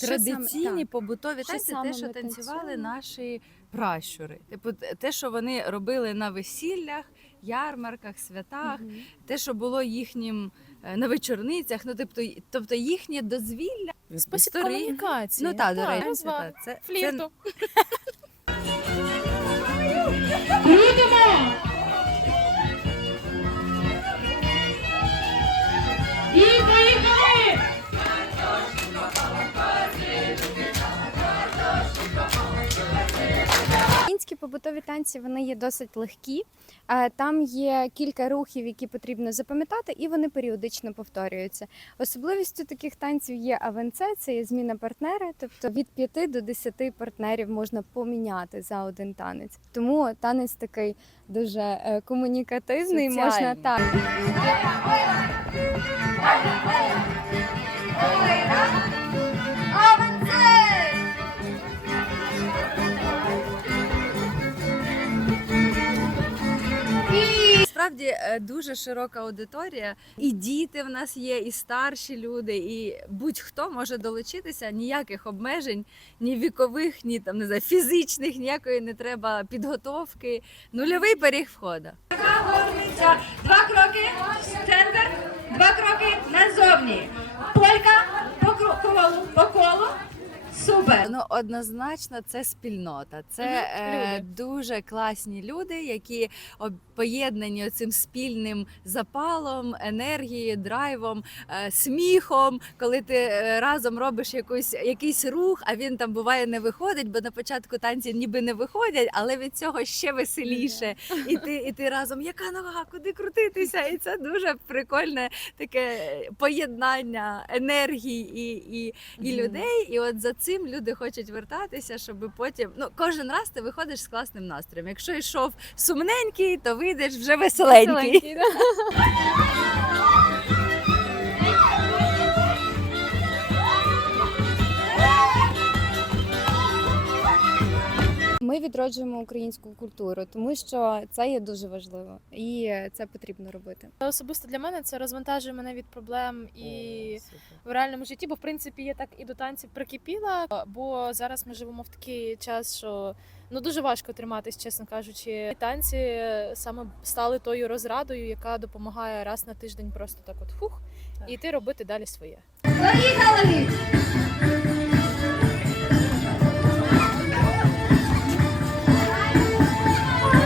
Традиційні побутові Що танці, те, що танцювали наші пращури. Типу, те, що вони робили на весіллях, ярмарках, святах, Мгм. те, що було їхнім е, на вечорницях, ну тобто, тобто їхнє дозвілля. Спосіб історії. комунікації. Ну так, до речі, це, флірту. побутові танці вони є досить легкі. Е, Там є кілька рухів, які потрібно запам'ятати, і вони періодично повторюються. Особливістю таких танців є авенце, це є зміна партнера, тобто від 5 до 10 партнерів можна поміняти за один танець. Тому танець такий дуже е, комунікативний. Можна Соціальний. так. Насправді е, дуже широка аудиторія, і діти в нас є, і старші люди, і будь-хто може долучитися. Ніяких обмежень, ні вікових, ні там не знаю, фізичних, ніякої не треба підготовки. Нульовий періг входу. Два кроки центр, Супер. Ну однозначно, це спільнота. Це е, дуже класні люди, які поєднані цим спільним запалом, енергією, драйвом, е, сміхом. Коли ти е, разом робиш якусь якийсь рух, а він там буває не виходить, бо на початку танці ніби не виходять, але від цього ще веселіше. І ти, і ти разом, яка нога, куди крутитися? І це дуже прикольне таке поєднання енергії і, і, і людей. І от за цим люди хочуть вертатися, щоб потім ну кожен раз ти виходиш з класним настроєм. Якщо йшов сумненький, то вийдеш вже веселенький. Веселенький, да. Ми відроджуємо українську культуру, тому що це є дуже важливо і це потрібно робити. Особисто для мене це розвантажує мене від проблем і в реальному житті, бо в принципі я так і до танців прикипіла. Бо зараз ми живемо в такий час, що ну дуже важко триматись, чесно кажучи. Танці саме стали тою розрадою, яка допомагає раз на тиждень просто так, от фух, Так. і йти робити далі своє. Поїхали!